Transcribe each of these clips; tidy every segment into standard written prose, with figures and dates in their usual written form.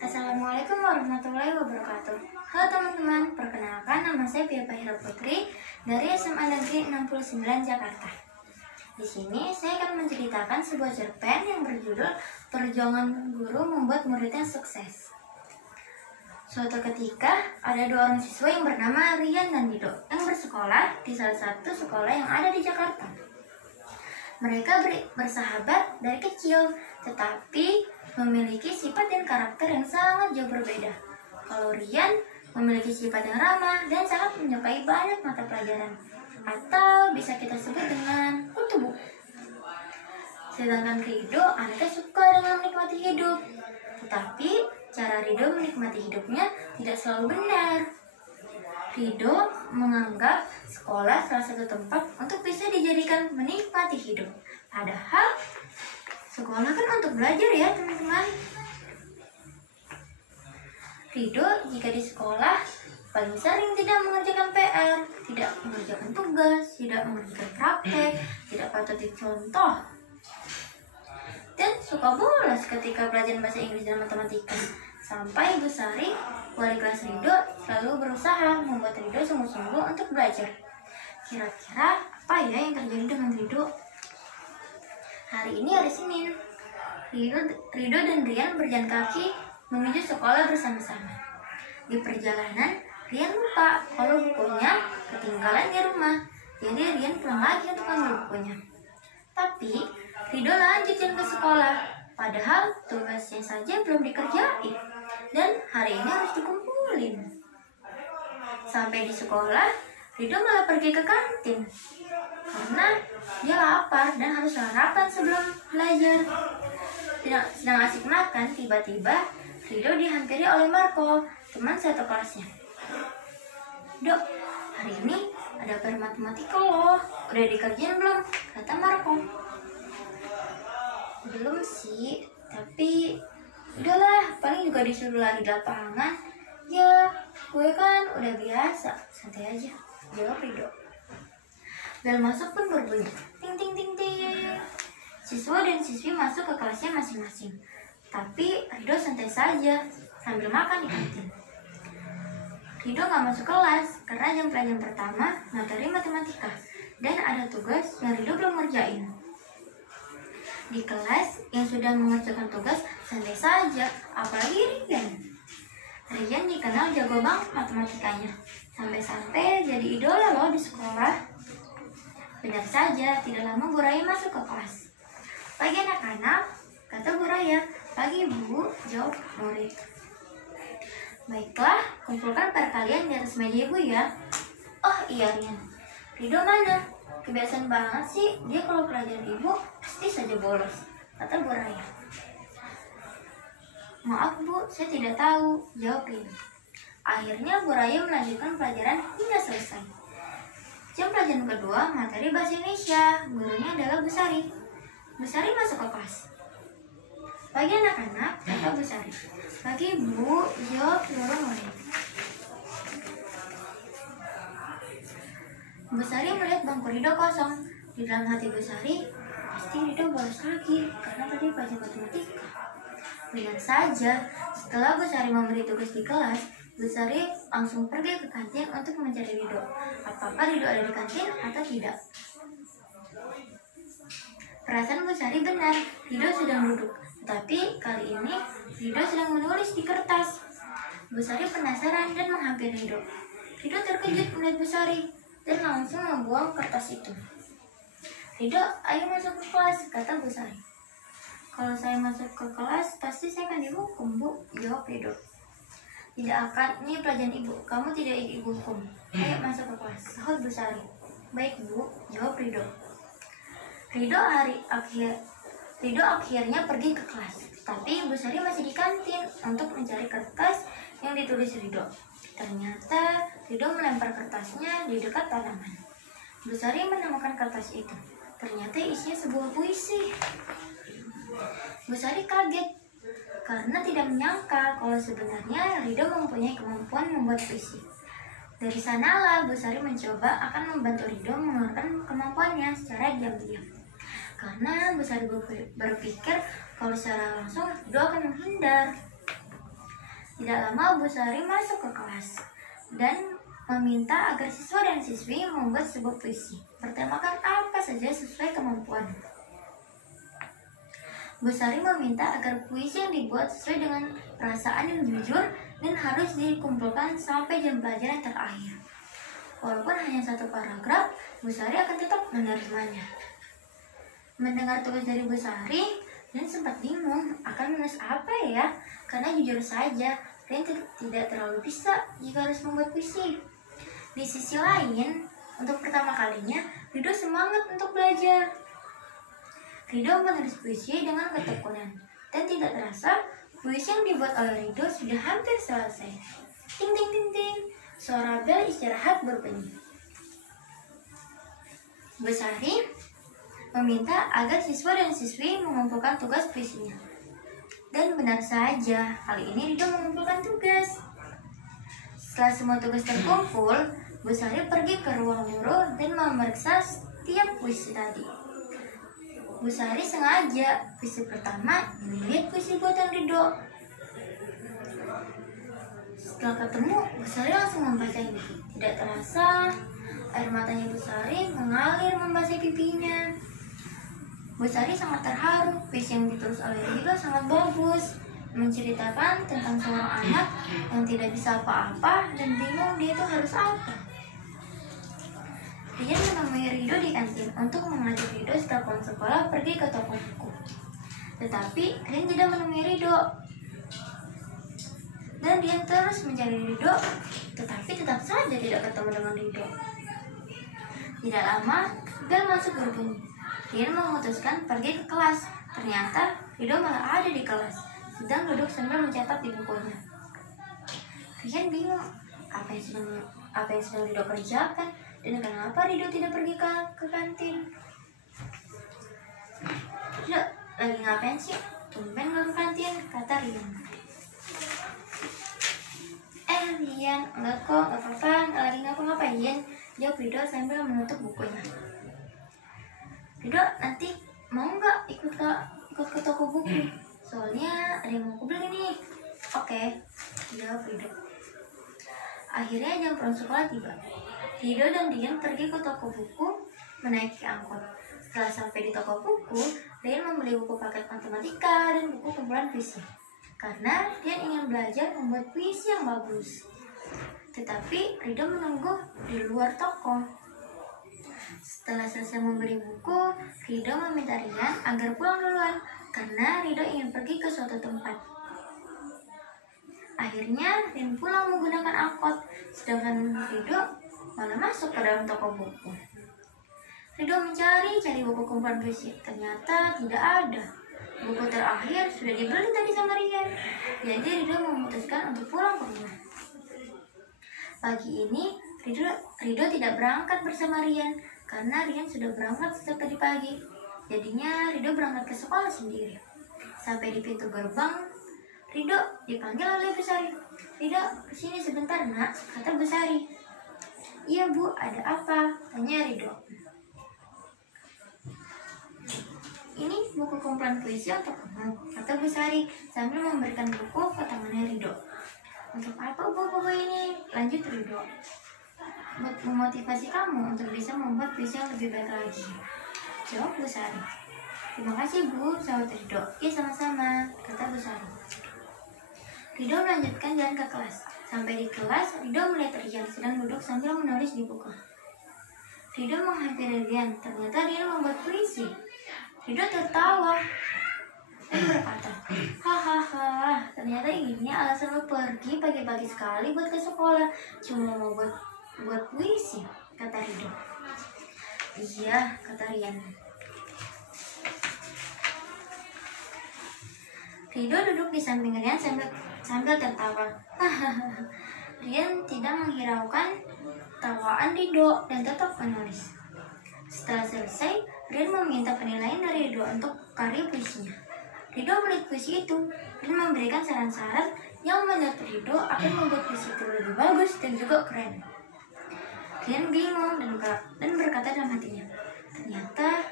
Assalamualaikum warahmatullahi wabarakatuh. Halo teman-teman, perkenalkan nama saya Pia Fahira Putri dari SMA Negeri 69 Jakarta. Di sini saya akan menceritakan sebuah cerpen yang berjudul Perjuangan Guru Membuat Muridnya Sukses. Suatu ketika, ada dua orang siswa yang bernama Rian dan Dido yang bersekolah di salah satu sekolah yang ada di Jakarta. Mereka bersahabat dari kecil, tetapi memiliki sifat dan karakter yang sangat jauh berbeda. Kalau Rian memiliki sifat yang ramah dan sangat menyukai banyak mata pelajaran, atau bisa kita sebut dengan kutu buku. Sedangkan Rido anaknya suka dengan menikmati hidup, tetapi cara Rido menikmati hidupnya tidak selalu benar. Rido menganggap sekolah salah satu tempat untuk bisa dijadikan menikmati hidup. Padahal sekolah kan untuk belajar ya teman-teman. Rido jika di sekolah paling sering tidak mengerjakan PR, tidak mengerjakan tugas, tidak mengerjakan praktek, tidak patut dicontoh, dan suka bolos ketika belajar bahasa Inggris dan matematika. Sampai Ibu Sari, wali kelas Rido, selalu berusaha membuat Rido sungguh-sungguh untuk belajar. Kira-kira apa ya yang terjadi dengan Rido? Hari ini hari Senin. Rido dan Rian berjalan kaki menuju sekolah bersama-sama. Di perjalanan, Rian lupa kalau bukunya ketinggalan di rumah. Jadi Rian pulang lagi untuk ambil bukunya. Tapi Rido lanjutin ke sekolah. Padahal tugasnya saja belum dikerjain. Dan hari ini harus dikumpulin. Sampai di sekolah, Rido malah pergi ke kantin. Karena dia lapar dan harus sarapan sebelum belajar. Sedang asik makan, tiba-tiba Rido dihampiri oleh Marco, teman satu kelasnya. "Dok, hari ini ada PR matematika loh. Udah dikerjain belum?" kata Marco. "Belum sih, tapi udahlah, paling juga disuruh lari di lapangan. Ya, gue kan udah biasa, santai aja," jawab Rido. Bel masuk pun berbunyi, ting ting ting ting. Siswa dan siswi masuk ke kelasnya masing-masing. Tapi Rido santai saja sambil makan di kantin. Rido gak masuk kelas karena jam pelajaran pertama materi matematika dan ada tugas yang Rido belum ngerjain. Di kelas yang sudah mengerjakan tugas santai saja, apalagi Rian. Rian dikenal jago banget matematikanya, sampai-sampai jadi idola loh di sekolah. Benar saja, tidak lama Bu Raya masuk ke kelas. "Pagi anak-anak," kata Bu Raya. "Pagi Bu," jawab murid. "Baiklah, kumpulkan PR kalian di atas meja Ibu ya." "Oh iya Rian, Rido mana? Kebiasaan banget sih, dia kalau pelajaran Ibu pasti saja bolos," kata Bu Raya. "Maaf Bu, saya tidak tahu," jawab Rido. Akhirnya Bu Raya melanjutkan pelajaran hingga selesai. Jam pelajaran kedua, materi bahasa Indonesia. Gurunya adalah Bu Sari. Bu Sari masuk ke kelas. "Pagi anak-anak," kata Bu Sari. "Pagi Bu," jawab seluruh murid. Bu Sari melihat bangku Rido kosong. Di dalam hati Bu Sari, pasti Rido bolos lagi karena tadi pelajaran matematika. Benar saja, setelah Bu Sari memberi tugas di kelas, Bu Sari langsung pergi ke kantin untuk mencari Rido. Apakah Rido ada di kantin atau tidak? Perasaan Bu Sari benar, Rido sedang duduk. Tetapi kali ini Rido sedang menulis di kertas. Bu Sari penasaran dan menghampiri Rido. Rido terkejut melihat Bu Sari dan langsung membuang kertas itu. "Rido, ayo masuk ke kelas," kata Bu Sari. "Kalau saya masuk ke kelas, pasti saya akan dihukum Bu," jawab Rido. "Tidak akan, ini pelajaran Ibu, kamu tidak Ibu hukum. Ayo masuk ke kelas," sahut Bu Sari. "Baik Bu," jawab Rido. Rido akhirnya pergi ke kelas, tapi Bu Sari masih di kantin untuk mencari kertas yang ditulis Rido. Ternyata Rido melempar kertasnya di dekat tanaman. Bu Sari menemukan kertas itu. Ternyata isinya sebuah puisi. Bu Sari kaget karena tidak menyangka kalau sebenarnya Rido mempunyai kemampuan membuat puisi. Dari sanalah Bu Sari mencoba akan membantu Rido mengeluarkan kemampuannya secara diam-diam. Karena Bu Sari berpikir kalau secara langsung Rido akan menghindar. Tidak lama Bu Sari masuk ke kelas dan meminta agar siswa dan siswi membuat sebuah puisi, bertemakan apa saja sesuai kemampuan. Bu Sari meminta agar puisi yang dibuat sesuai dengan perasaan yang jujur dan harus dikumpulkan sampai jam pelajaran terakhir. Walaupun hanya satu paragraf, Bu Sari akan tetap menerimanya. Mendengar tugas dari Bu Sari, Rian sempat bingung akan menulis apa ya, karena jujur saja Rian tidak terlalu bisa jika harus membuat puisi. Di sisi lain, untuk pertama kalinya, Rido semangat untuk belajar. Rido menulis puisi dengan ketekunan, dan tidak terasa puisi yang dibuat oleh Rido sudah hampir selesai. Ting ting ting ting, suara bel istirahat berbunyi. Bu Sari meminta agar siswa dan siswi mengumpulkan tugas puisinya. Dan benar saja, kali ini Rido mengumpulkan tugas. Setelah semua tugas terkumpul, Bu Sari pergi ke ruang guru dan memeriksa setiap puisi tadi. Bu Sari sengaja puisi pertama melihat puisi buatan Rido. Setelah ketemu, Bu Sari langsung membacanya. Tidak terasa, air matanya Bu Sari mengalir membasahi pipinya. Bu Sari sangat terharu. Puisi yang ditulis oleh Rido sangat bagus, menceritakan tentang seorang anak yang tidak bisa apa-apa dan bingung dia itu harus apa. Rian menemui Rido di kantin untuk mengajak Rido setelah pulang sekolah pergi ke toko buku. Tetapi Rian tidak menemui Rido. Dan Rian terus mencari Rido, tetapi tetap saja tidak ketemu dengan Rido. Tidak lama, bel masuk berbunyi. Rian memutuskan pergi ke kelas. Ternyata Rido malah ada di kelas, sedang duduk sambil mencatat di bukunya. Rian bingung apa yang sedang Rido kerjakan dan kenapa Rido tidak pergi ke kantin. Rido lagi ngapain sih? Tumben gak ke kantin, kata Rian. Rian, enggak kok, gak apa-apa, gak lagi ngapa-ngapain, jawab Rido sambil menutup bukunya. Rido, nanti mau nggak ikut ke toko buku? Soalnya ada yang mau aku beli nih. Oke, jawab Rido. Akhirnya jam pulang sekolah tiba. Rido dan Rian pergi ke toko buku menaiki angkot. Setelah sampai di toko buku, Rian membeli buku paket matematika dan buku kumpulan puisi. Karena Rian ingin belajar membuat puisi yang bagus. Tetapi Rido menunggu di luar toko. Setelah selesai membeli buku, Rido meminta Rian agar pulang duluan karena Rido ingin pergi ke suatu tempat. Akhirnya Rian pulang menggunakan angkot, sedangkan Rido malah masuk ke dalam toko buku. Rido mencari buku kumpulan puisi, ternyata tidak ada. Buku terakhir sudah dibeli tadi sama Rian, jadi Rido memutuskan untuk pulang ke rumah. Pagi ini Rido tidak berangkat bersama Rian karena Rian sudah berangkat sejak tadi pagi. Jadinya Rido berangkat ke sekolah sendiri. Sampai di pintu gerbang, Rido dipanggil oleh Bu Sari. Rido, kesini sebentar nak, kata Bu Sari. Iya Bu, ada apa? Tanya Rido. Ini buku kumpulan puisi untuk kamu, kata Bu Sari sambil memberikan buku ke tangannya Rido. Untuk apa buku ini? Lanjut Rido. Buat memotivasi kamu untuk bisa membuat puisi yang lebih baik lagi, jawab Bu Sari. Terima kasih Bu, jawab Rido. Iya sama-sama, kata Bu Sari. Rido melanjutkan jalan ke kelas. Sampai di kelas, Rido melihat Rian sedang duduk sambil menulis di buku. Rido menghampiri Rian, ternyata Rian membuat puisi. Rido tertawa dan berkata, hahaha, ternyata ini alasan lo pergi pagi-pagi sekali buat ke sekolah, cuma mau buat puisi, kata Rido. Iya, kata Rian. Rido duduk di samping Rian sambil tertawa. Rian tidak menghiraukan tawaan Rido dan tetap menulis. Setelah selesai, Rian meminta penilaian dari Rido untuk karya puisinya. Rido melihat puisi itu dan memberikan saran-saran yang menurut Rido akan membuat puisi itu lebih bagus dan juga keren. Rian bingung dan berkata dalam hatinya, ternyata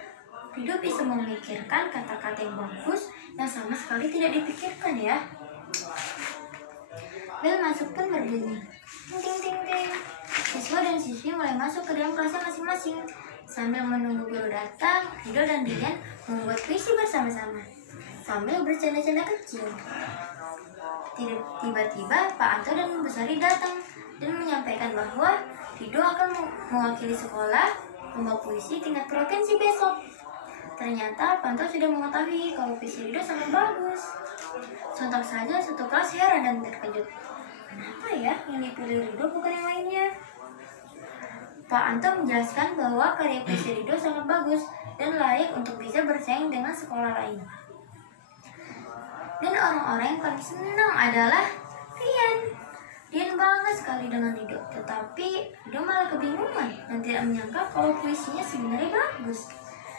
Rido bisa memikirkan kata-kata yang bagus yang sama sekali tidak dipikirkan ya. Bel masuk pun berbunyi. Ting ting ting ting. Siswa dan siswi mulai masuk ke dalam kelasnya masing-masing. Sambil menunggu guru datang, Rido dan Rian membuat puisi bersama-sama sambil bercanda-canda kecil. Tiba-tiba Pak Anto dan Bu Sari datang dan menyampaikan bahwa Rido akan mewakili sekolah lomba puisi tingkat provinsi besok. Ternyata Pak Anto sudah mengetahui kalau puisi Rido sangat bagus. Sontak saja satu kelas heran dan terkejut. Kenapa ya yang dipilih Rido bukan yang lainnya? Pak Anto menjelaskan bahwa karya puisi Rido sangat bagus dan layak untuk bisa bersaing dengan sekolah lain. Dan orang-orang yang paling senang adalah Rian. Rian bangga sekali dengan Rido, tetapi Rido malah kebingungan dan tidak menyangka kalau puisinya sebenarnya bagus.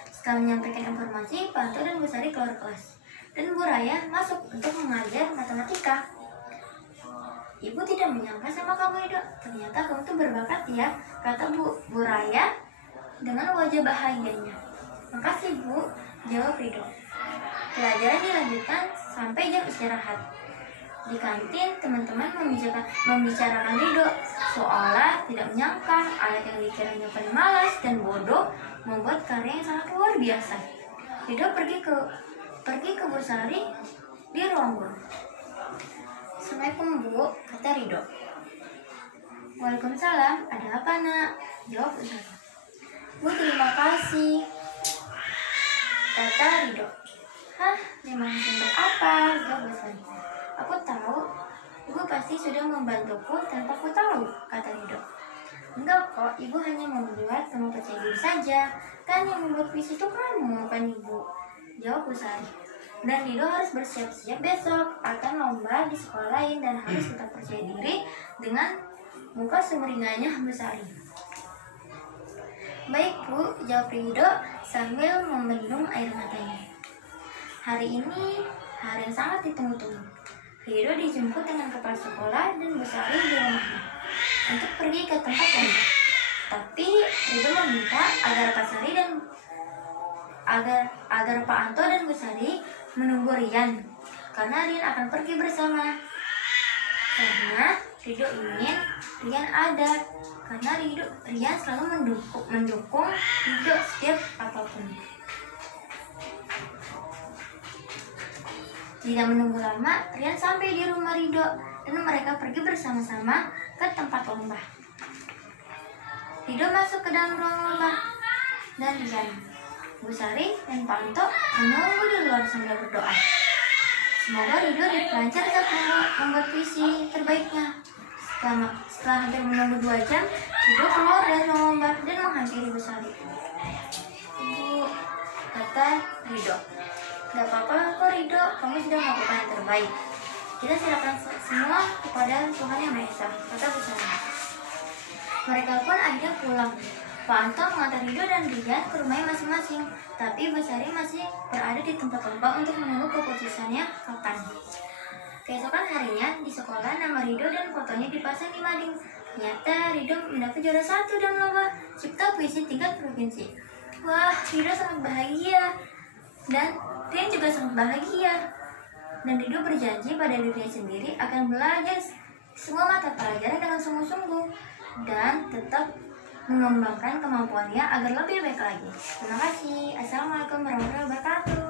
Setelah menyampaikan informasi, Pak Anto dan Bu Sari keluar kelas, dan Bu Raya masuk untuk mengajar matematika. Ibu tidak menyangka sama kamu, Rido. Ternyata kamu tuh berbakat ya, kata Bu Raya dengan wajah bahagianya. Makasih Bu, jawab Rido. Pelajaran dilanjutkan sampai jam istirahat. Di kantin, teman-teman membicarakan Rido, seolah tidak menyangka anak yang dikiranya paling malas dan bodoh membuat karya yang sangat luar biasa. Rido pergi ke Bu Sari di ruang guru. Assalamualaikum Bu, kata Rido. Waalaikumsalam, ada apa nak? Jawab Bu Sari. Bu, terima kasih, kata Rido. Hah, terima kasih untuk apa? Jawab Bu Sari. Aku tahu, Ibu pasti sudah membantuku tanpa aku tahu, kata Rido. Enggak kok, Ibu hanya membuat kamu percaya diri saja. Kan yang membuat puisi itu kamu, bukan Ibu, jawab Bu Sari. Dan Rido harus bersiap-siap besok akan lomba di sekolah lain dan harus tetap percaya diri dengan muka sumringahnya Bu Sari. Baik Bu, jawab Rido sambil membendung air matanya. Hari ini hari yang sangat ditunggu-tunggu. Rido dijemput dengan kepala sekolah dan Bu Sari di rumahnya untuk pergi ke tempat lomba. Tapi Rido meminta agar Pak Anto dan Bu Sari menunggu Rian, karena Rian akan pergi bersama. Karena Rido ingin Rian ada, karena Rian selalu mendukung Rido setiap apapun. Tidak menunggu lama, Rian sampai di rumah Rido dan mereka pergi bersama-sama ke tempat lomba. Rido masuk ke dalam ruang lomba dan Rian, Bu Sari, dan Pak Anto menunggu di luar sambil berdoa. Semoga Rido dipelancar saat membuat puisi terbaiknya. Setelah hampir menunggu 2 jam, Rido keluar dari ruang lomba dan menghampiri Bu Sari. Ibu, kata Rido. Gak apa-apa kok Rido, kamu sudah melakukan yang terbaik. Kita serahkan semua kepada Tuhan Yang Maha Esa, kata Bu Sari. Mereka pun akhirnya pulang. Pak Anto mengantar Rido dan Rian ke rumahnya masing-masing, tapi Bu Sari masih berada di tempat lomba untuk menunggu keputusannya kapan. Keesokan harinya di sekolah, nama Rido dan fotonya dipasang di mading. Ternyata Rido mendapat juara 1 dalam lomba cipta puisi tingkat provinsi. Wah, Rido sangat bahagia dan Rian juga sangat bahagia. Dan Rido berjanji pada dirinya sendiri akan belajar semua mata pelajaran dengan sungguh-sungguh dan tetap mengembangkan kemampuannya agar lebih baik lagi. Terima kasih. Assalamualaikum warahmatullahi wabarakatuh.